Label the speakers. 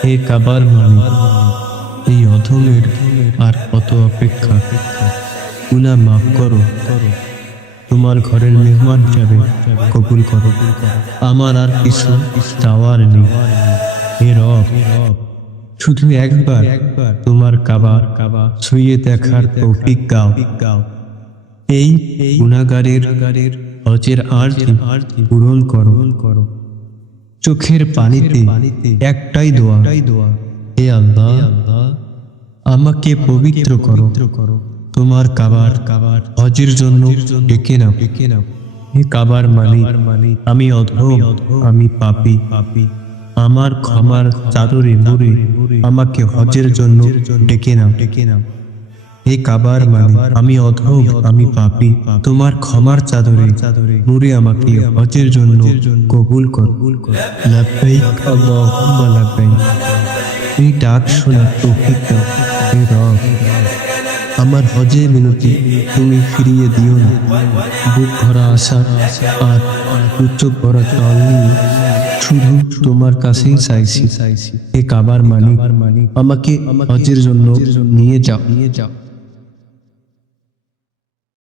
Speaker 1: হে কাবার মালিক এই অধমের আর কত অপেক্ষা? গুনা মাফ করো। তোমার ঘরের মেহমান হিসাবে কবুল করো। আমার আর কিছু চাওয়ার নেই। হে রব, শুধু একবার তোমার কাবা কাবা ছুঁয়ে দেখার তৌফিক গাও এই গুণাগারের হজের আরতি পূরণ করো করো। চোখের পানিতে একটাই দোয়া। হে আল্লাহ আমাকে পবিত্র করো। তোমার কাবার কাবার হজের জন্য ডেকে নাও। ডেকে নাও। হে কাবার মালিক আমি অধম আমি পাপি। পাপি। আমার ক্ষমার চাদরে মুড়ে আমাকে হজের জন্য ডেকে নাও। ডেকে নাও। হে কাবার মালিক, আমি অধম আমি পাপী। তোমার ক্ষমার চাদরে মুড়ে আমাকে হজের জন্য কবুল কর। এই ডাক শোনা হে রব। আমার হজে মিনতি তুমি ফিরিয়ে দিও না। বুক ভরা আশা আর উচ্চ ভরা জল নিয়ে শুধু তোমার কাছেই চাইছি। চাইছি এ কাবার মালিক, আমাকে হজের জন্য নিয়ে যাও নিয়ে যাও।